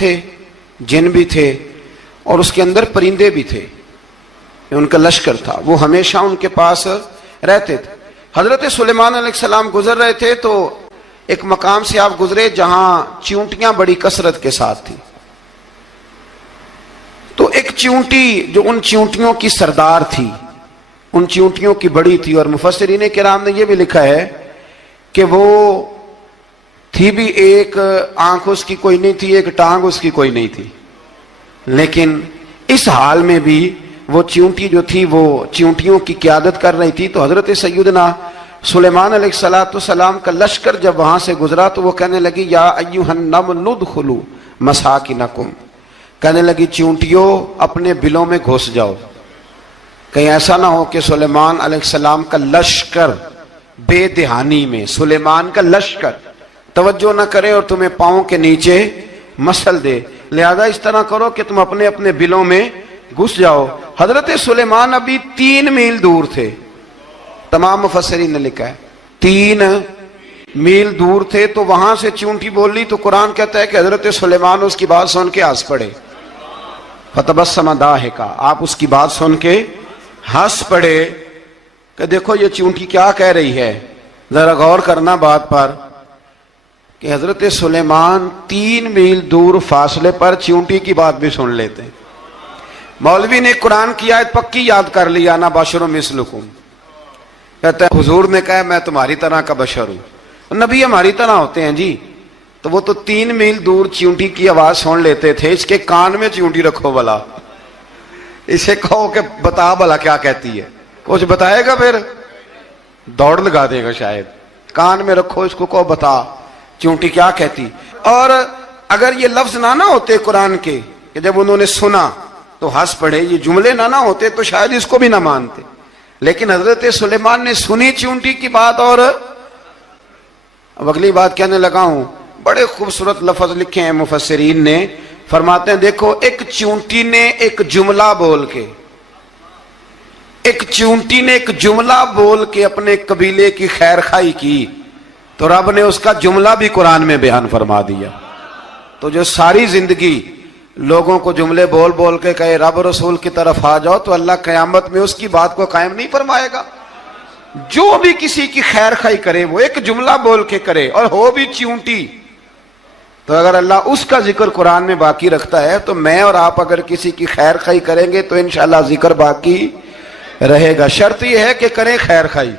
تھے، جن بھی تھے، اور اس کے اندر پرندے بھی تھے، ان کا لشکر تھا، وہ ہمیشہ ان کے پاس رہتے تھے۔ حضرت سلیمان علیہ السلام گزر رہے تھے تو ایک مقام سے آپ گزرے جہاں چیونٹیاں بڑی کثرت کے ساتھ تھی، تو ایک چیونٹی جو ان چیونٹیوں کی سردار تھی، ان چیونٹیوں کی بڑی تھی، اور مفسرین کرام نے یہ بھی لکھا ہے کہ وہ تھی بھی ایک آنکھ اس کی کوئی نہیں تھی، ایک ٹانگ اس کی کوئی نہیں تھی، لیکن اس حال میں بھی وہ چیونٹی جو تھی وہ چیونٹیوں کی قیادت کر رہی تھی۔ تو حضرت سیدنا سلیمان علیہ السلام کا لشکر جب وہاں سے گزرا تو وہ کہنے لگی یا ایھا النمل ادخلوا مساکنکم، کہنے لگی چیونٹیوں اپنے بلوں میں گھس جاؤ، کہیں ایسا نہ ہو کہ سلیمان علیہ السلام کا لشکر بے دہانی میں، سلیمان کا لشکر توجہ نہ کرے اور تمہیں پاؤں کے نیچے مسل دے، لہذا اس طرح کرو کہ تم اپنے اپنے بلوں میں گھس جاؤ۔ حضرت سلیمان ابھی 3 میل دور تھے، تمام مفسرین نے لکھا ہے 3 میل دور تھے، تو وہاں سے چیونٹی بول لی تو قرآن کہتا ہے کہ حضرت سلیمان اس کی بات سن کے ہنس پڑے، فتبسم ضاحکا، آپ اس کی بات سن کے ہنس پڑے کہ دیکھو یہ چیونٹی کیا کہہ رہی ہے، ذرا غور کرنا بات پر کہ حضرت سلیمان 3 میل دور فاصلے پر چیونٹی کی بات بھی سن لیتے ہیں۔ مولوی نے قرآن کی آیت پکی یاد کر لی، انا بشر مثلکم، کہتا ہے حضور نے کہا میں تمہاری طرح کا بشر ہوں، نبی ہماری طرح ہوتے ہیں جی، تو وہ تو 3 میل دور چیونٹی کی آواز سن لیتے تھے، اس کے کان میں چیونٹی رکھو بلا، اسے کہو کہ بتا بلا کیا کہتی ہے، کچھ بتائے گا پھر دوڑ لگا دے گا شاید، کان میں رکھو اس کو، کہو بتا چیونٹی کیا کہتی۔ اور اگر یہ لفظ نہ ہوتے قرآن کے کہ جب انہوں نے سنا تو ہنس پڑے، یہ جملے نہ ہوتے تو شاید اس کو بھی نہ مانتے، لیکن حضرت سلیمان نے سنی چیونٹی کی بات، اور اب اگلی بات کہنے لگا ہوں، بڑے خوبصورت لفظ لکھے ہیں مفسرین نے، فرماتے ہیں دیکھو ایک چیونٹی نے ایک جملہ بول کے، ایک چیونٹی نے ایک جملہ بول کے اپنے قبیلے کی خیر خواہی کی تو رب نے اس کا جملہ بھی قرآن میں بیان فرما دیا۔ تو جو ساری زندگی لوگوں کو جملے بول بول کے کہے رب رسول کی طرف آ جاؤ، تو اللہ قیامت میں اس کی بات کو قائم نہیں فرمائے گا۔ جو بھی کسی کی خیر خواہی کرے وہ ایک جملہ بول کے کرے، اور ہو بھی چیونٹی، تو اگر اللہ اس کا ذکر قرآن میں باقی رکھتا ہے تو میں اور آپ اگر کسی کی خیر خواہی کریں گے تو انشاءاللہ ذکر باقی رہے گا۔ شرط یہ ہے کہ کریں خیر خواہی،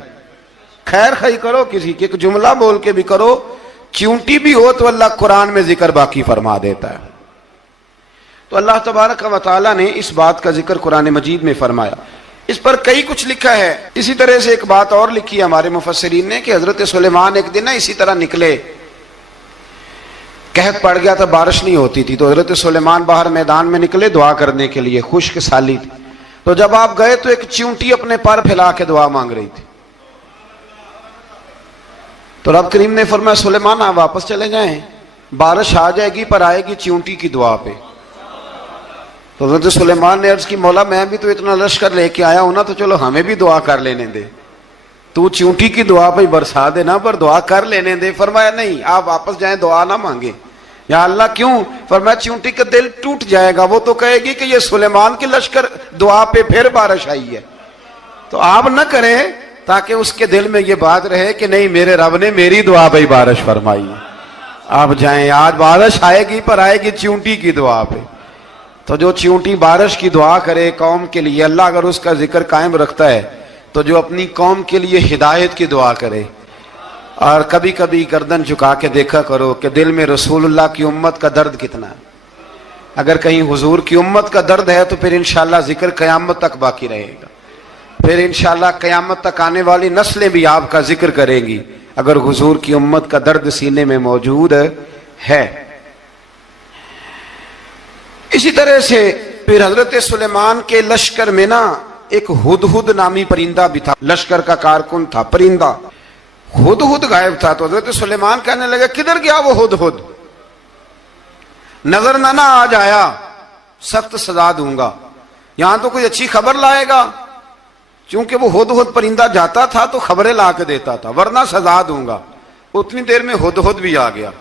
خیر خواہی کرو کسی کی، ایک جملہ بول کے بھی کرو، چیونٹی بھی ہو تو اللہ قرآن میں ذکر باقی فرما دیتا ہے۔ تو اللہ تبارک و تعالیٰ نے اس بات کا ذکر قرآن مجید میں فرمایا، اس پر کئی کچھ لکھا ہے۔ اسی طرح سے ایک بات اور لکھی ہے ہمارے مفسرین نے کہ حضرت سلیمان ایک دن اسی طرح نکلے، قحط پڑ گیا تھا، بارش نہیں ہوتی تھی، تو حضرت سلیمان باہر میدان میں نکلے دعا کرنے کے لیے، خشک سالی تھی، تو جب آپ گئے تو ایک چیونٹی اپنے پر پھیلا کے دعا مانگ رہی تھی، تو رب کریم نے فرمایا سلیمان آپ واپس چلے جائیں، بارش آ جائے گی پر آئے گی چیونٹی کی دعا پہ۔ تو حضرت سلیمان نے عرض کی مولا میں بھی تو اتنا لشکر لے کے آیا ہوں نا، تو چلو ہمیں بھی دعا کر لینے دے، تو چیونٹی کی دعا پہ برسا دینا پر دعا کر لینے دے۔ فرمایا نہیں آپ واپس جائیں، دعا نہ مانگے۔ یا اللہ کیوں؟ فرمایا چیونٹی کا دل ٹوٹ جائے گا، وہ تو کہے گی کہ یہ سلیمان کی لشکر دعا پہ پھر بارش آئی ہے، تو آپ نہ کریں تاکہ اس کے دل میں یہ بات رہے کہ نہیں میرے رب نے میری دعا پہ بارش فرمائی ہے۔ آپ جائیں، آج بارش آئے گی پر آئے گی چیونٹی کی دعا پہ۔ تو جو چیونٹی بارش کی دعا کرے قوم کے لیے، اللہ اگر اس کا ذکر قائم رکھتا ہے تو جو اپنی قوم کے لیے ہدایت کی دعا کرے، اور کبھی کبھی گردن جھکا کے دیکھا کرو کہ دل میں رسول اللہ کی امت کا درد کتنا ہے۔ اگر کہیں حضور کی امت کا درد ہے تو پھر انشاءاللہ ذکر قیامت تک باقی رہے گا، پھر انشاءاللہ قیامت تک آنے والی نسلیں بھی آپ کا ذکر کریں گی اگر حضور کی امت کا درد سینے میں موجود ہے۔ اسی طرح سے پھر حضرت سلیمان کے لشکر میں نا ایک ہدہد نامی پرندہ بھی تھا، لشکر کا کارکن تھا پرندہ، ہدہد غائب تھا۔ تو حضرت سلیمان کہنے لگا کدھر گیا وہ ہدہد، نظر نہ آ جایا سخت سزا دوں گا، یہاں تو کوئی اچھی خبر لائے گا، چونکہ وہ ہدہد پرندہ جاتا تھا تو خبریں لا کے دیتا تھا، ورنہ سزا دوں گا۔ اتنی دیر میں ہدہد بھی آ گیا،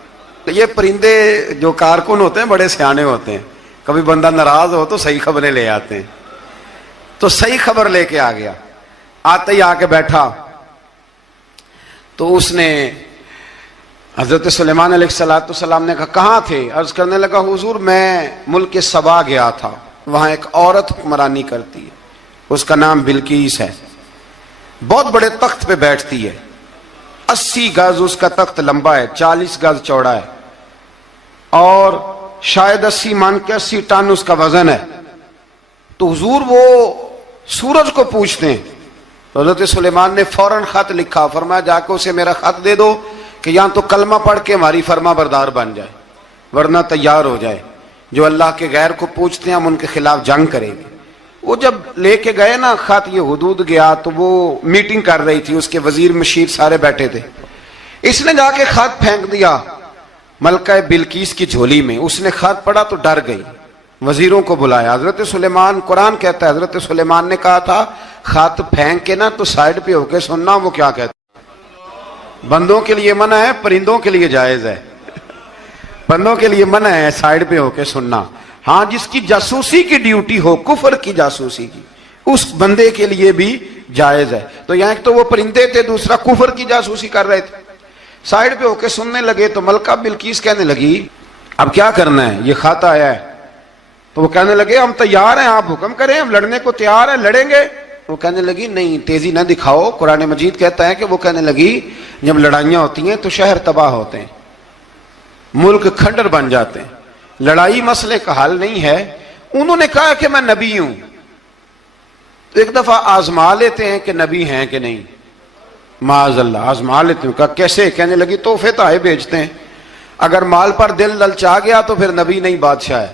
یہ پرندے جو کارکن ہوتے ہیں بڑے سیانے ہوتے ہیں، کبھی بندہ ناراض ہو تو صحیح خبریں لے آتے ہیں. تو صحیح خبر لے کے آ گیا. آتے ہی آ کے بیٹھا تو اس نے حضرت سلیمان علیہ السلام نے کہا کہاں تھے؟ عرض کرنے لگا حضور میں ملک سبا گیا تھا، وہاں ایک عورت حکمرانی کرتی ہے، اس کا نام بلقیس ہے، بہت بڑے تخت پہ بیٹھتی ہے، 80 گز اس کا تخت لمبا ہے، 40 گز چوڑا ہے، اور شاید 80 من کے 80 ٹن اس کا وزن ہے. تو حضور وہ سورج کو پوچھتے ہیں. تو حضرت سلیمان نے فوراً خط لکھا، فرمایا جا کے اسے میرا خط دے دو کہ یہاں تو کلمہ پڑھ کے ہماری فرما بردار بن جائے، ورنہ تیار ہو جائے، جو اللہ کے غیر کو پوچھتے ہیں ہم ان کے خلاف جنگ کریں گے. وہ جب لے کے گئے نا خط، یہ حدود گیا تو وہ میٹنگ کر رہی تھی، اس کے وزیر مشیر سارے بیٹھے تھے. اس نے جا کے خط پھینک دیا ملکہ بلقیس کی جھولی میں. اس نے خط پڑھا تو ڈر گئی، وزیروں کو بلایا. حضرت سلیمان، قرآن کہتا ہے حضرت سلیمان نے کہا تھا خط پھینک کے نا تو سائڈ پہ ہو کے سننا وہ کیا کہتا. بندوں کے لیے منع ہے، پرندوں کے لیے جائز ہے. بندوں کے لیے منع ہے سائڈ پہ ہو کے سننا. ہاں جس کی جاسوسی کی ڈیوٹی ہو، کفر کی جاسوسی کی، اس بندے کے لیے بھی جائز ہے. تو یہاں ایک تو وہ پرندے تھے، دوسرا کفر کی جاسوسی کر رہے تھے. سائڈ پہ ہو کے سننے لگے تو ملکہ بلقیس کہنے لگی اب کیا کرنا ہے، یہ خط آیا ہے. تو وہ کہنے لگے ہم تیار ہیں، آپ حکم کریں، ہم لڑنے کو تیار ہیں، لڑیں گے. وہ کہنے لگی نہیں تیزی نہ دکھاؤ. قرآن مجید کہتا ہے کہ وہ کہنے لگی جب لڑائیاں ہوتی ہیں تو شہر تباہ ہوتے ہیں، ملک کھنڈر بن جاتے ہیں، لڑائی مسئلے کا حل نہیں ہے. انہوں نے کہا کہ میں نبی ہوں. تو ایک دفعہ آزما لیتے ہیں کہ نبی ہیں کہ نہیں، معاذ اللہ آزما لیتے ہیں. کہا کیسے؟ کہنے لگی تحفے تحائف بھیجتے ہیں، اگر مال پر دل للچا گیا تو پھر نبی نہیں بادشاہ ہے،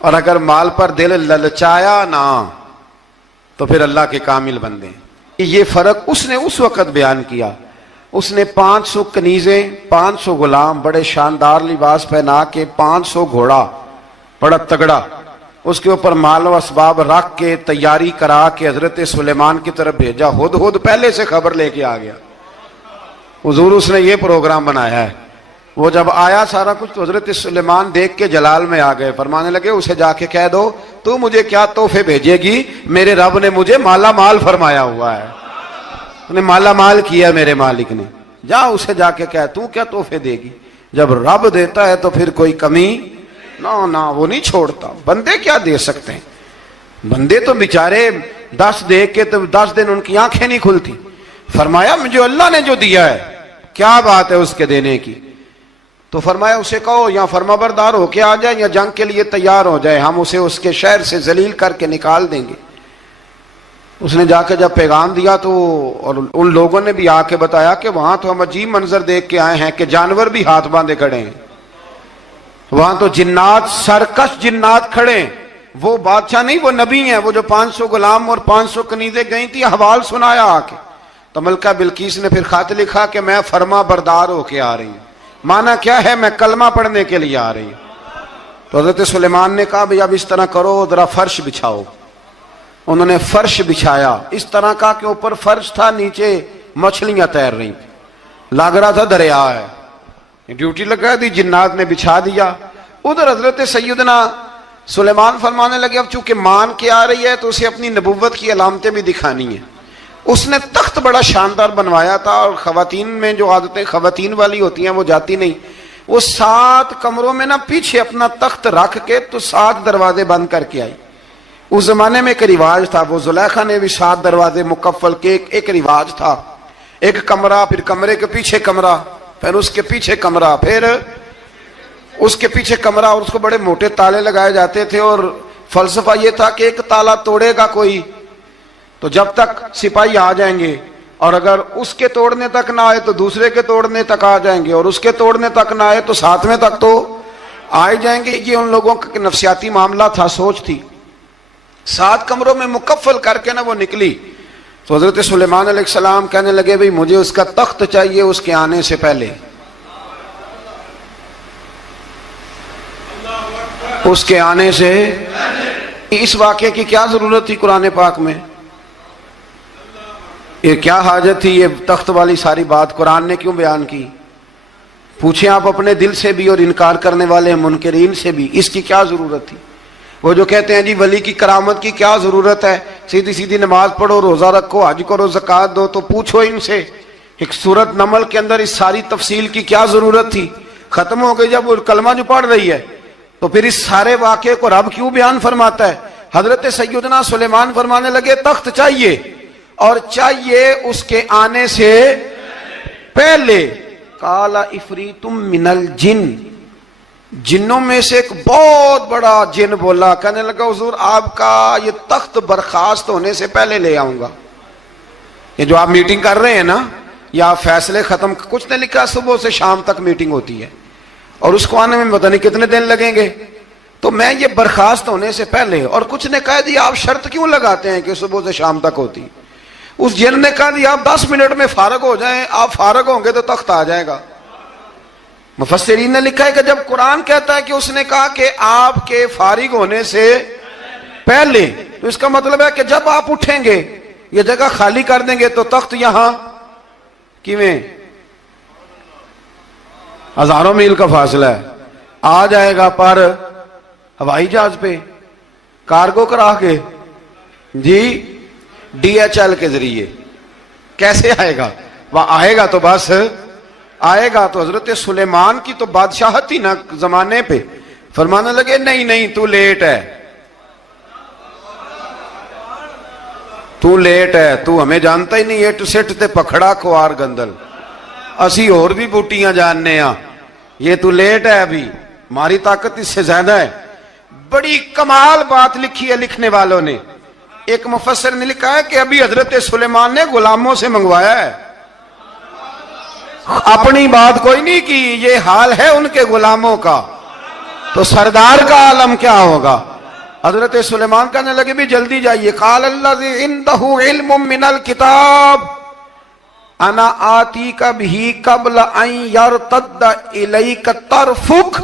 اور اگر مال پر دل للچایا نہ تو پھر اللہ کے کامل بندے. یہ فرق اس نے اس وقت بیان کیا. اس نے 500 کنیزیں، 500 غلام، بڑے شاندار لباس پہنا کے 500 گھوڑا بڑا تگڑا، اس کے اوپر مال و اسباب رکھ کے تیاری کرا کے حضرت سلیمان کی طرف بھیجا. ہدہد پہلے سے خبر لے کے آ گیا. حضور اس نے یہ پروگرام بنایا ہے. وہ جب آیا سارا کچھ تو حضرت سلیمان دیکھ کے جلال میں آ گئے. فرمانے لگے اسے جا کے کہہ دو تو مجھے کیا تحفے بھیجے گی، میرے رب نے مجھے مالا مال فرمایا ہوا ہے، انہیں مالا مال کیا میرے مالک نے. جا اسے جا کے کہہ تو کیا تحفے دے گی. جب رب دیتا ہے تو پھر کوئی کمی نہ وہ نہیں چھوڑتا. بندے کیا دے سکتے ہیں؟ بندے تو بیچارے 10 دے کے تو 10 دن ان کی آنکھیں نہیں کھلتی. فرمایا مجھے اللہ نے جو دیا ہے کیا بات ہے اس کے دینے کی. تو فرمایا اسے کہو یا فرما بردار ہو کے آ جائے یا جنگ کے لیے تیار ہو جائے، ہم اسے اس کے شہر سے ذلیل کر کے نکال دیں گے. اس نے جا کے جب پیغام دیا تو اور ان لوگوں نے بھی آ کے بتایا کہ وہاں تو ہم عجیب منظر دیکھ کے آئے ہیں کہ جانور بھی ہاتھ باندھے کھڑے ہیں، وہاں تو جنات، سرکش جنات کھڑے ہیں. وہ بادشاہ نہیں، وہ نبی ہیں. وہ جو 500 غلام اور 500 کنیزیں گئی تھی حوال سنایا آ کے. تو ملکہ بلقیس نے پھر خط لکھا کہ میں فرما بردار ہو کے آ رہی ہوں. مانا کیا ہے؟ میں کلمہ پڑھنے کے لیے آ رہی ہوں. تو حضرت سلیمان نے کہا بھئی اب اس طرح کرو، ذرا فرش بچھاؤ. انہوں نے فرش بچھایا اس طرح کا کہ اوپر فرش تھا، نیچے مچھلیاں تیر رہی تھیں، لگ رہا تھا دریا ہے. ڈیوٹی لگا دی، جنات نے بچھا دیا. ادھر حضرت سیدنا سلیمان فرمانے لگے اب چونکہ مان کے آ رہی ہے تو اسے اپنی نبوت کی علامتیں بھی دکھانی ہیں. اس نے تخت بڑا شاندار بنوایا تھا، اور خواتین میں جو عادتیں خواتین والی ہوتی ہیں وہ جاتی نہیں. وہ 7 کمروں میں نا پیچھے اپنا تخت رکھ کے تو 7 دروازے بند کر کے آئی. اس زمانے میں ایک رواج تھا، وہ زلیخا نے بھی 7 دروازے مکفل کے ایک رواج تھا. ایک کمرہ، پھر کمرے کے پیچھے کمرہ، پھر اس کے پیچھے کمرہ، پھر اس کے پیچھے کمرہ، اور اس کو بڑے موٹے تالے لگائے جاتے تھے. اور فلسفہ یہ تھا کہ ایک تالا توڑے گا کوئی تو جب تک سپاہی آ جائیں گے، اور اگر اس کے توڑنے تک نہ آئے تو دوسرے کے توڑنے تک آ جائیں گے، اور اس کے توڑنے تک نہ آئے تو 7ویں تک تو آ جائیں گے. یہ ان لوگوں کا نفسیاتی معاملہ تھا، سوچ تھی. 7 کمروں میں مکفل کر کے نا وہ نکلی. تو حضرت سلیمان علیہ السلام کہنے لگے بھئی مجھے اس کا تخت چاہیے اس کے آنے سے پہلے. اس کے آنے سے اس واقعے کی کیا ضرورت تھی قرآن پاک میں؟ یہ کیا حاجت تھی یہ تخت والی ساری بات قرآن نے کیوں بیان کی؟ پوچھیں آپ اپنے دل سے بھی اور انکار کرنے والے منکرین سے بھی، اس کی کیا ضرورت تھی؟ وہ جو کہتے ہیں جی ولی کی کرامت کی کیا ضرورت ہے، سیدھی سیدھی نماز پڑھو، روزہ رکھو، حج کرو، زکوٰۃ دو، تو پوچھو ان سے ایک سورت نمل کے اندر اس ساری تفصیل کی کیا ضرورت تھی؟ ختم ہو گئی جب وہ کلمہ جو پڑھ رہی ہے، تو پھر اس سارے واقعے کو رب کیوں بیان فرماتا ہے؟ حضرت سیدنا سلیمان فرمانے لگے تخت چاہیے، اور چاہیے اس کے آنے سے پہلے۔ قال عفریت من الجن، جنوں میں سے ایک بہت بڑا جن بولا، کہنے لگا حضور آپ کا یہ تخت برخاست ہونے سے پہلے لے آؤں گا۔ یہ جو آپ میٹنگ کر رہے ہیں نا، یا فیصلے ختم، کچھ نے لکھا صبح سے شام تک میٹنگ ہوتی ہے اور اس کو آنے میں پتہ نہیں کتنے دن لگیں گے، تو میں یہ برخاست ہونے سے پہلے، اور کچھ نے کہا دی آپ شرط کیوں لگاتے ہیں کہ صبح سے شام تک ہوتی؟ اس جن نے کہا دی آپ 10 منٹ میں فارغ ہو جائیں، آپ فارغ ہوں گے تو تخت آ جائے گا۔ مفسرین نے لکھا ہے کہ جب قرآن کہتا ہے کہ اس نے کہا کہ آپ کے فارغ ہونے سے پہلے، تو اس کا مطلب ہے کہ جب آپ اٹھیں گے، یہ جگہ خالی کر دیں گے، تو تخت یہاں کیویں ہزاروں میل کا فاصلہ ہے، آ جائے گا، پر ہوائی جہاز پہ کارگو کرا کے، جی DHL کے ذریعے کیسے آئے گا؟ وہ آئے گا تو بس آئے گا۔ تو حضرت سلیمان کی تو بادشاہت تھی نا زمانے پہ، فرمانے لگے نہیں نہیں تو لیٹ ہے، تو لیٹ ہے، تو ہمیں جانتا ہی نہیں، ایٹ سٹ تے پکھڑا کھوار گندل، اسی اور بھی بوٹیاں جاننے ہاں، یہ تو لیٹ ہے، ابھی ہماری طاقت اس سے زیادہ ہے۔ بڑی کمال بات لکھی ہے لکھنے والوں نے۔ ایک مفسر نے لکھا ہے کہ ابھی حضرت سلیمان نے غلاموں سے منگوایا ہے، اپنی بات کوئی نہیں کی، یہ حال ہے ان کے غلاموں کا، تو سردار کا عالم کیا ہوگا؟ حضرت سلیمان کہنے لگے بھی جلدی جائیے۔ قال الذی عنده علم من الکتاب انا آتیک بہ قبل ان یرتد الیک طرفک،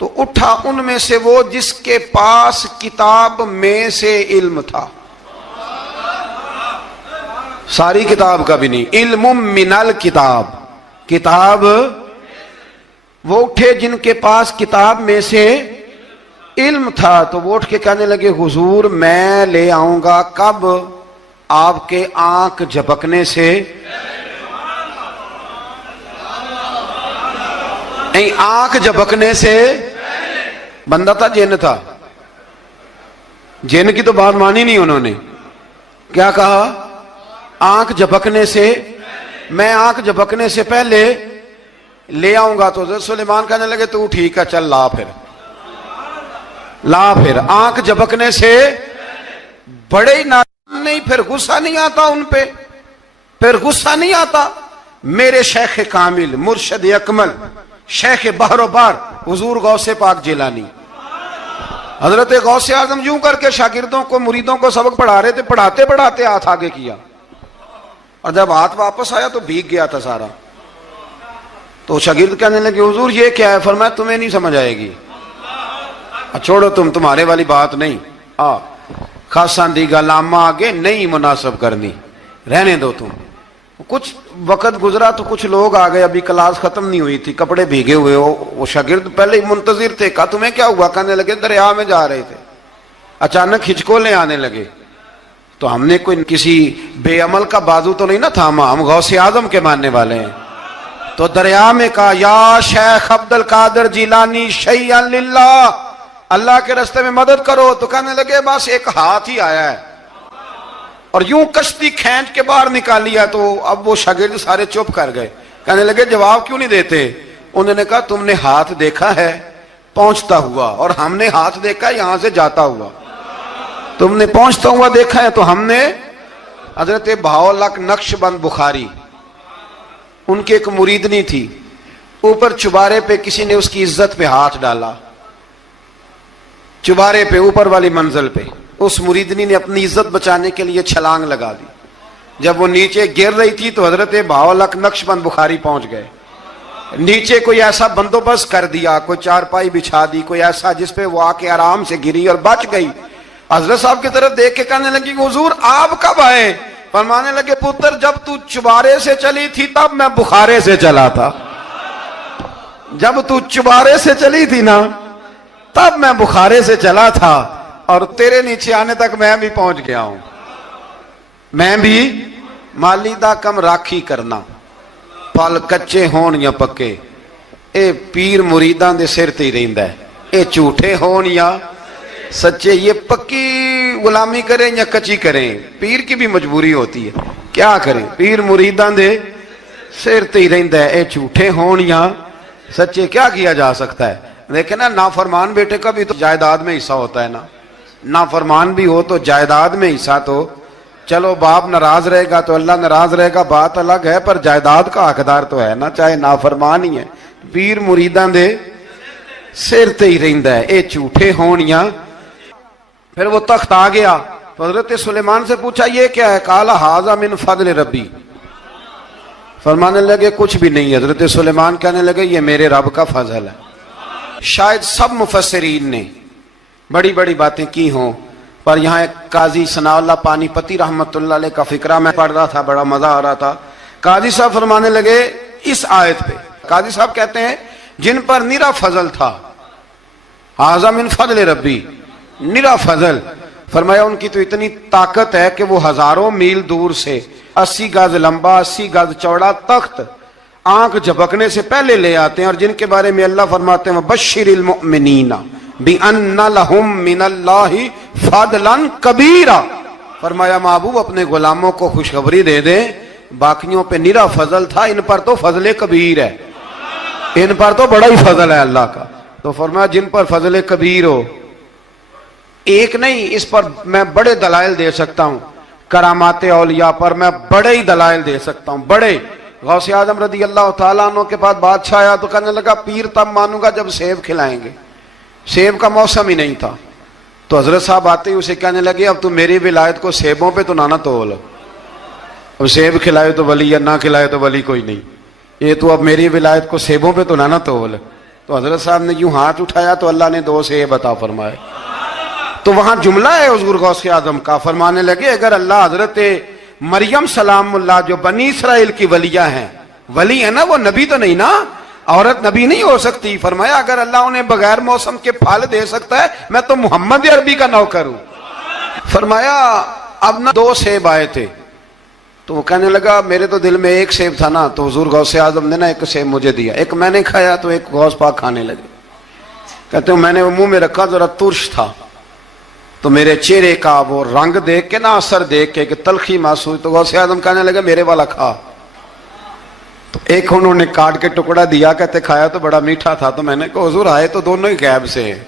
تو اٹھا ان میں سے وہ جس کے پاس کتاب میں سے علم تھا، ساری کتاب کا بھی نہیں، علم من الکتاب، کتاب، وہ اٹھے جن کے پاس کتاب میں سے علم تھا، تو وہ اٹھ کے کہنے لگے حضور میں لے آؤں گا، کب؟ آپ کے آنکھ جھپکنے سے، نہیں آنکھ جھپکنے سے، بندہ تھا جن تھا، جن کی تو بات مانی نہیں انہوں نے، کیا کہا؟ آنکھ جھپکنے سے، میں آنکھ جھپکنے سے پہلے لے آؤں گا۔ تو حضرت سلیمان کہنے لگے تو ٹھیک ہے چل لا، پھر لا، پھر آنکھ جھپکنے سے بڑے ہی نہیں، پھر غصہ نہیں آتا ان پہ، پھر غصہ نہیں آتا۔ میرے شیخ کامل، مرشد اکمل، شیخ بحر و بار، حضور غوث پاک جیلانی، حضرت غوث اعظم یوں کر کے شاگردوں کو، مریدوں کو سبق پڑھا رہے تھے، پڑھاتے پڑھاتے ہاتھ آگے کیا، اور جب ہاتھ واپس آیا تو بھیگ گیا تھا سارا۔ تو شاگرد کہنے لگے حضور یہ کیا ہے؟ فرمایا تمہیں نہیں سمجھ آئے گی، چھوڑو تمہارے والی بات نہیں، خاصاں دی گل آما آگے نہیں مناسب کرنی، رہنے دو تم۔ کچھ وقت گزرا تو کچھ لوگ آ گئے، ابھی کلاس ختم نہیں ہوئی تھی، کپڑے بھیگے ہوئے ہو، وہ شاگرد پہلے ہی منتظر تھے، کہا تمہیں کیا ہوا؟ کہنے لگے دریا میں جا رہے تھے، اچانک ہچکولیں آنے لگے، تو ہم نے کوئی کسی بے عمل کا بازو تو نہیں نہ تھاما، ہم غوث اعظم کے ماننے والے ہیں، تو دریا میں کہا یا شیخ عبد القادر جیلانی شیئا للہ، اللہ کے راستے میں مدد کرو۔ تو کہنے لگے بس ایک ہاتھ ہی آیا ہے، اور یوں کشتی کھینچ کے باہر نکالی ہے۔ تو اب وہ شاگرد سارے چپ کر گئے، کہنے لگے جواب کیوں نہیں دیتے؟ انہوں نے کہا تم نے ہاتھ دیکھا ہے پہنچتا ہوا، اور ہم نے ہاتھ دیکھا یہاں سے جاتا ہوا، تم نے پہنچتا ہوا دیکھا ہے، تو ہم نے۔ حضرت بہاؤالحق نقشبند بخاری، ان کی ایک مریدنی تھی، اوپر چبارے پہ کسی نے اس کی عزت پہ ہاتھ ڈالا، چبارے پہ اوپر والی منزل پہ، اس مریدنی نے اپنی عزت بچانے کے لیے چھلانگ لگا دی۔ جب وہ نیچے گر رہی تھی تو حضرت بہاؤالحق نقشبند بخاری پہنچ گئے، نیچے کوئی ایسا بندوبست کر دیا، کوئی چارپائی بچھا دی، کوئی ایسا جس پہ وہ آ کے آرام سے گری اور بچ گئی۔ حضرت صاحب کی طرف دیکھ کے کہنے لگی حضور آپ کب آئے؟ فرمانے لگے پتر جب تو چبارے سے چلی تھی تب میں بخارے سے چلا تھا۔ جب تو چبارے سے چلی تھی نا تب میں بخارے سے چلا تھا اور تیرے نیچے آنے تک میں بھی پہنچ گیا ہوں. میں بھی مالی دا کم راکھی کرنا پھل کچے ہون یا پکے اے پیر مریداں دے سر تے ہی رہندا ہے. اے جھوٹے ہون یا سچے, یہ پکی غلامی کریں یا کچی کریں, پیر کی بھی مجبوری ہوتی ہے. کیا کریں, پیر مریداں دے سر تے ہی رہندا ہے. اے جھوٹے ہون یا سچے, کیا کیا جا سکتا ہے. لیکن نا نافرمان بیٹے کا بھی تو جائیداد میں حصہ ہوتا ہے نا. نافرمان بھی ہو تو جائیداد میں حصہ تو, چلو باپ ناراض رہے گا تو اللہ ناراض رہے گا, بات الگ ہے, پر جائیداد کا حقدار تو ہے نا, چاہے نافرمان ہی ہے. پیر مریداں دے سر تے ہی رہندا ہے. اے جھوٹے ہون یا. پھر وہ تخت آ گیا تو حضرت سلیمان سے پوچھا یہ کیا ہے, قال ھذا من فضل ربی. فرمانے لگے کچھ بھی نہیں. حضرت سلیمان کہنے لگے یہ میرے رب کا فضل ہے. شاید سب مفسرین نے بڑی بڑی باتیں کی ہوں, پر یہاں ایک قاضی ثناء اللہ پانی پتی رحمت اللہ علیہ کا فقرہ میں پڑھ رہا تھا, بڑا مزہ آ رہا تھا. قاضی صاحب فرمانے لگے اس آیت پہ, قاضی صاحب کہتے ہیں جن پر نرا فضل تھا, ھذا من فضل ربی, نرا فضل, فرمایا ان کی تو اتنی طاقت ہے کہ وہ ہزاروں میل دور سے 80 گز لمبا 80 گز چوڑا تخت آنکھ جھپکنے سے پہلے لے آتے ہیں, اور جن کے بارے میں اللہ فرماتے ہیں بشر المؤمنین بِأَنَّ لَهُم مِّنَ اللَّهِ فَضْلًا كَبِيرًا. فرمایا محبوب اپنے غلاموں کو خوشخبری دے دیں, باقیوں پہ نرا فضل تھا, ان پر تو فضل کبیر ہے, ان پر تو بڑا ہی فضل ہے اللہ کا. تو فرمایا جن پر فضل کبیر ہو, ایک نہیں, اس پر میں بڑے دلائل دے سکتا ہوں. کرامات اولیاء پر میں بڑے ہی دلائل دے سکتا ہوں, بڑے. غوث اعظم رضی اللہ تعالیٰ عنہ کے پاس بادشاہ آیا تو کہنے لگا پیر تب مانوں گا جب سیب کھلائیں گے. سیب کا موسم ہی نہیں تھا. تو حضرت صاحب آتے ہی اسے کہنے لگے اب تو میری ولایت کو سیبوں پہ تو نہ تول, اب سیب کھلائے تو ولی یا نہ کھلائے تو ولی کوئی نہیں, یہ تو اب میری ولایت کو سیبوں پہ تو نہ تول. تو حضرت صاحب نے یوں ہاتھ اٹھایا تو اللہ نے 2 سیب عطا فرمائے. تو وہاں جملہ ہے حضور غوث اعظم کا, فرمانے لگے اگر اللہ حضرت مریم سلام اللہ جو بنی اسرائیل کی ولیہ ہیں, ولی ہے نا, وہ نبی تو نہیں نا, عورت نبی نہیں ہو سکتی. فرمایا اگر اللہ انہیں بغیر موسم کے پھل دے سکتا ہے, میں تو محمد عربی کا نوکر ہوں. فرمایا اب نہ 2 سیب آئے تھے, تو وہ کہنے لگا میرے تو دل میں 1 سیب تھا نا. تو حضور غوث اعظم نے نا 1 سیب مجھے دیا, 1 میں نے کھایا تو 1 غوث پاک کھانے لگے. کہتے ہیں میں نے وہ منہ میں رکھا, ذرا ترش تھا, تو میرے چہرے کا وہ رنگ دیکھ کے نا, اثر دیکھ کے کہ تلخی محسوس, تو غوث اعظم کہنے لگے میرے والا کھا. تو 1 انہوں نے کاٹ کے ٹکڑا دیا, کہتے کھایا تو بڑا میٹھا تھا. تو میں نے کہا حضور آئے تو دونوں ہی غیب سے ہیں,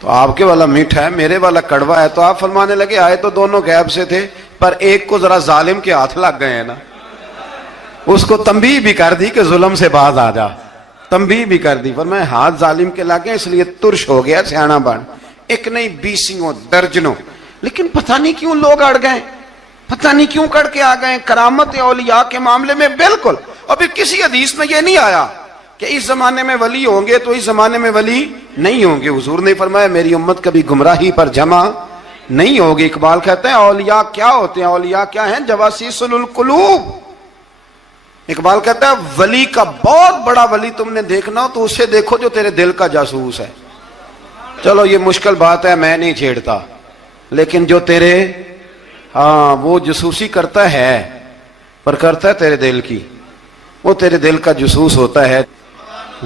تو آپ کے والا میٹھا ہے, میرے والا کڑوا ہے. تو آپ فرمانے لگے آئے تو دونوں غیب سے تھے, پر ایک کو ذرا ظالم کے ہاتھ لگ گئے ہیں نا, اس کو تنبیہ بھی کر دی کہ ظلم سے باز آ جا, تنبیہ بھی کر دی. فرمایا ہاتھ ظالم کے لگے اس لیے ترش ہو گیا, سیانا بن. 1 نہیں 20 درجنوں, لیکن پتہ نہیں کیوں لوگ اڑ گئے, پتہ نہیں کیوں کڑ کے آ گئے. کرامت اولیاء کے معاملے میں بالکل, اور پھر کسی حدیث میں یہ نہیں آیا کہ اس زمانے میں ولی ہوں گے تو اس زمانے میں ولی نہیں ہوں گے. حضور نے فرمایا میری امت کبھی گمراہی پر جمع نہیں ہوگی. اقبال کہتے ہیں اولیاء کیا ہوتے ہیں, اولیاء کیا ہیں, جواسیس القلوب. اقبال کہتا ہے ولی کا بہت بڑا ولی تم نے دیکھنا ہو تو اسے دیکھو جو تیرے دل کا جاسوس ہے. چلو یہ مشکل بات ہے, میں نہیں چھیڑتا, لیکن جو تیرے وہ جاسوسی کرتا ہے, پر کرتا ہے تیرے دل کی, وہ تیرے دل کا جاسوس ہوتا ہے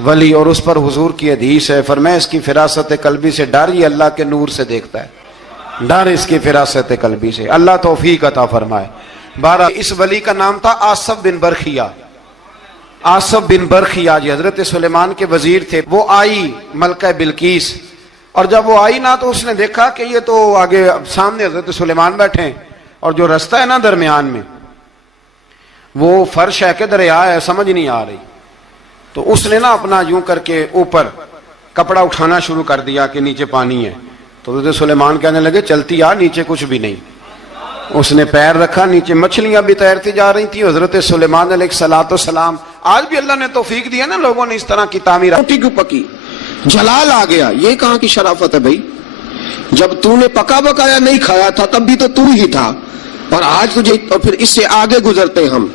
ولی. اور اس پر حضور کی حدیث ہے, فرمایا اس کی فراست قلبی سے ڈر, یہ اللہ کے نور سے دیکھتا ہے, ڈر اس کی فراست قلبی سے. اللہ توفیق عطا فرمائے. 12 اس ولی کا نام تھا آصف بن برخیا. آصف بن برخیا جی حضرت سلیمان کے وزیر تھے. وہ آئی ملکہ بلقیس, اور جب وہ آئی نا تو اس نے دیکھا کہ یہ تو آگے سامنے حضرت سلیمان بیٹھے ہیں, اور جو رستہ ہے نا درمیان میں وہ فرش ہے کہ دریا ہے, سمجھ نہیں آ رہی. تو اس نے نا اپنا یوں کر کے اوپر کپڑا اٹھانا شروع کر دیا کہ نیچے پانی ہے. تو حضرت سلیمان کہنے لگے چلتی آ, نیچے کچھ بھی نہیں. اس نے پیر رکھا, نیچے مچھلیاں بھی تیرتی جا رہی تھی. حضرت سلیمان علیہ الصلوۃ والسلام, آج بھی اللہ نے توفیق دیا نا لوگوں نے اس طرح کی تعمیر. کیوں پکی, جلال آ گیا. یہ کہاں کی شرافت ہے بھائی, جب تو نے پکا بکایا نہیں کھایا تھا تب بھی تو ہی تھا, اور آج تجھے, اور پھر اس سے آگے گزرتے ہم,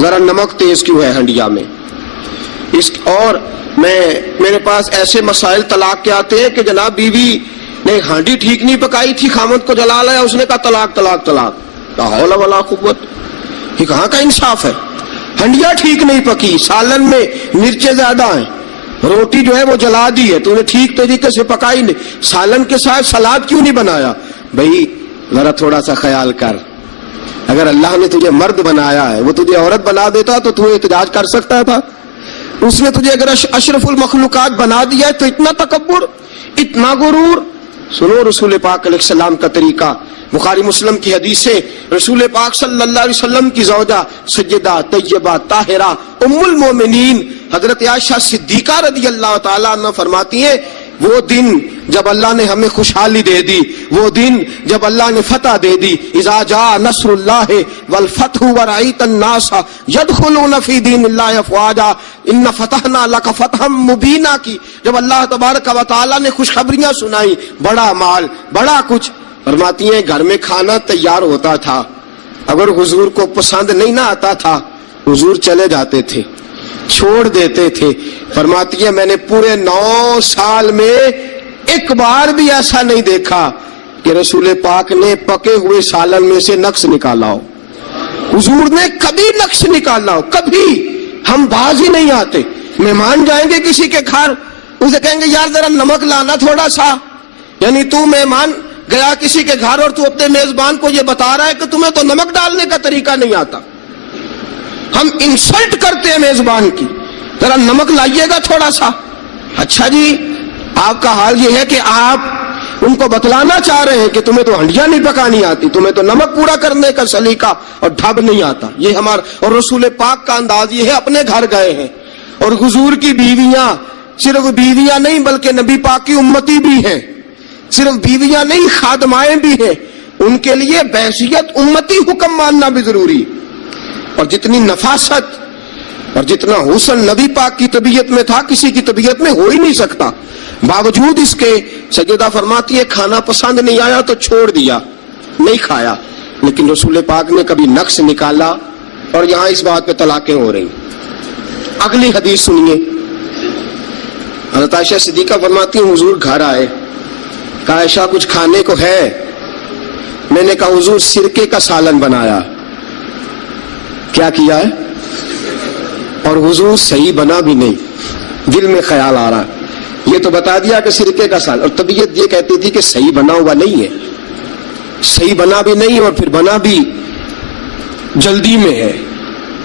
ذرا نمک تیز کیوں ہے ہنڈیا میں, اس اور میرے پاس ایسے مسائل طلاق کے آتے ہیں کہ جناب بیوی نے ہانڈی ٹھیک نہیں پکائی تھی، خامد کو جلا لایا، اس نے کہا طلاق طلاق طلاق، لا حول ولا قوت، یہ کہاں کا انصاف ہے؟ ہنڈیاں ٹھیک نہیں پکی، سالن میں مرچیں زیادہ ہیں، روٹی جو ہے وہ جلا دی ہے، تو نے ٹھیک طریقے سے پکائی نہیں، سالن کے ساتھ سلاد کیوں نہیں بنایا؟ بھائی ذرا تھوڑا سا خیال کر، اگر اللہ نے تجھے مرد بنایا ہے، وہ تجھے عورت بنا دیتا تو تو احتجاج کر سکتا تھا؟ اس نے تجھے اگر اشرف المخلوقات بنا دیا ہے تو اتنا تکبر، اتنا غرور؟ سنو رسول پاک علیہ السلام کا طریقہ، بخاری مسلم کی حدیث سے رسول پاک صلی اللہ علیہ وسلم کی زوجہ سیدہ طیبہ طاہرہ ام المومنین حضرت عائشہ صدیقہ رضی اللہ تعالیٰ عنہ فرماتی ہیں، وہ دن جب اللہ نے ہمیں خوشحالی دے دی، وہ دن جب اللہ نے فتح دے دی، اذا جاء نصر اللہ والفتح ورأیت الناس یدخلون فی دین اللہ افواجا ان فتحنا لک فتحا مبینا کی جب اللہ تبارک و تعالیٰ نے خوشخبریاں سنائی، بڑا مال، بڑا کچھ، فرماتی ہیں گھر میں کھانا تیار ہوتا تھا، اگر حضور کو پسند نہیں نہ آتا تھا حضور چلے جاتے تھے، چھوڑ دیتے تھے۔ فرماتی ہے میں نے پورے 9 سال میں ایک بار بھی ایسا نہیں دیکھا کہ رسول پاک نے پکے ہوئے سالن میں سے نقص نکالا ہو، حضور نے کبھی نقص نکالا ہو، کبھی۔ ہم باز ہی نہیں آتے، مہمان جائیں گے کسی کے گھر، اسے کہیں گے یار ذرا نمک لانا تھوڑا سا، یعنی تو مہمان گیا کسی کے گھر اور تو اپنے میزبان کو یہ بتا رہا ہے کہ تمہیں تو نمک ڈالنے کا طریقہ نہیں آتا۔ ہم انسلٹ کرتے ہیں میزبان کی، ذرا نمک لائیے گا تھوڑا سا۔ اچھا جی، آپ کا حال یہ ہے کہ آپ ان کو بتلانا چاہ رہے ہیں کہ تمہیں تو ہنڈیاں نہیں پکانی آتی، تمہیں تو نمک پورا کرنے کا سلیقہ اور ڈھب نہیں آتا۔ یہ ہمارا اور رسول پاک کا انداز یہ ہے، اپنے گھر گئے ہیں اور حضور کی بیویاں صرف بیویاں نہیں بلکہ نبی پاک کی امتی بھی ہیں، صرف بیویاں نہیں خادمائیں بھی ہیں، ان کے لیے بحیثیت امتی حکم ماننا بھی ضروری، اور جتنی نفاست اور جتنا حسن نبی پاک کی طبیعت میں تھا کسی کی طبیعت میں ہو ہی نہیں سکتا۔ باوجود اس کے سیدہ فرماتی ہے کھانا پسند نہیں آیا تو چھوڑ دیا، نہیں کھایا، لیکن رسول پاک نے کبھی نقص نکالا، اور یہاں اس بات پہ طلاقیں ہو رہی۔ اگلی حدیث سنیے، حضرت عائشہ صدیقہ فرماتی ہیں حضور گھر آئے، کہا عائشہ کچھ کھانے کو ہے؟ میں نے کہا حضور سرکے کا سالن بنایا۔ کیا کیا ہے؟ اور حضور صحیح بنا بھی نہیں، دل میں خیال آ رہا، یہ تو بتا دیا کہ سرکے کا سالن، اور طبیعت یہ کہتی تھی کہ صحیح بنا ہوا نہیں ہے، صحیح بنا بھی نہیں، اور پھر بنا بھی جلدی میں ہے،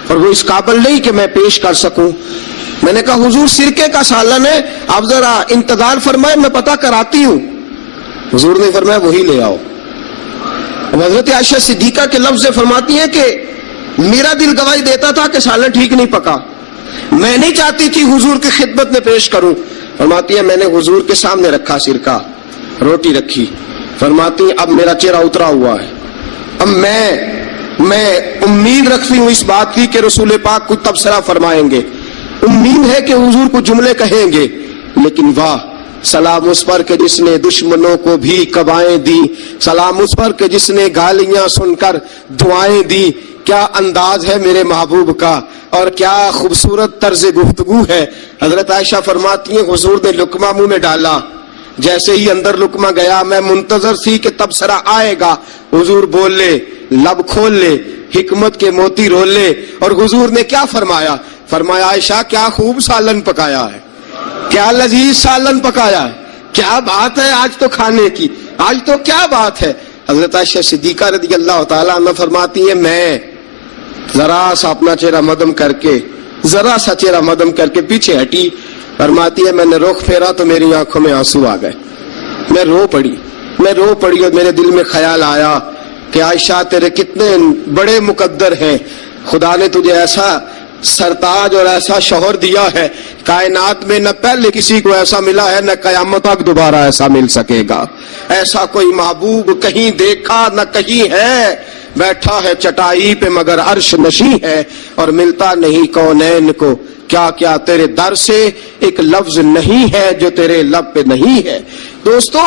اور وہ اس قابل نہیں کہ میں پیش کر سکوں۔ میں نے کہا حضور سرکے کا سالن ہے، آپ ذرا انتظار فرمائے میں پتہ کراتی ہوں۔ حضور نے فرمایا وہی لے آؤ۔ اب حضرت عائشہ صدیقہ کے لفظ سے فرماتی ہیں کہ میرا دل گواہی دیتا تھا کہ سالن ٹھیک نہیں پکا، میں نہیں چاہتی تھی حضور کی خدمت میں پیش کروں۔ فرماتی ہے میں نے حضور کے سامنے رکھا سرکہ، روٹی رکھی، فرماتی ہیں اب میرا چہرہ اترا ہوا ہے، اب میں امید رکھتی ہوں اس بات کی کہ رسول پاک کچھ تبصرہ فرمائیں گے، امید ہے کہ حضور کو جملے کہیں گے، لیکن واہ سلام اس پر کہ جس نے دشمنوں کو بھی قبائیں دی، سلام اس پر کہ جس نے گالیاں سن کر دعائیں دی۔ کیا انداز ہے میرے محبوب کا، اور کیا خوبصورت طرز گفتگو ہے۔ حضرت عائشہ فرماتی ہیں حضور نے لقمہ منہ میں ڈالا، جیسے ہی اندر لقمہ گیا میں منتظر تھی کہ تبصرہ آئے گا، حضور بول لے، لب کھول لے، حکمت کے موتی رول لے، اور حضور نے کیا فرمایا؟ فرمایا عائشہ کیا خوب سالن پکایا ہے، کیا لذیذ سالن پکایا ہے، کیا بات ہے آج تو کھانے کی، آج تو کیا بات ہے۔ حضرت عائشہ صدیقہ رضی اللہ تعالیٰ عنہ فرماتی ہیں میں ذرا سا اپنا چہرہ مدم کر کے پیچھے ہٹی، فرماتی ہے میں نے رخ پھیرا تو میری آنکھوں میں آنسو آ گئے، میں رو پڑی اور میرے دل میں خیال آیا کہ عائشہ تیرے کتنے بڑے مقدر ہیں، خدا نے تجھے ایسا سرتاج اور ایسا شوہر دیا ہے، کائنات میں نہ پہلے کسی کو ایسا ملا ہے، نہ قیامت تک دوبارہ ایسا مل سکے گا، ایسا کوئی محبوب کہیں دیکھا نہ کہیں ہے، بیٹھا ہے چٹائی پہ مگر عرش نشیں ہے، اور ملتا نہیں کونین کو، کیا کیا تیرے در سے ایک لفظ نہیں ہے جو تیرے لب پہ نہیں ہے۔ دوستو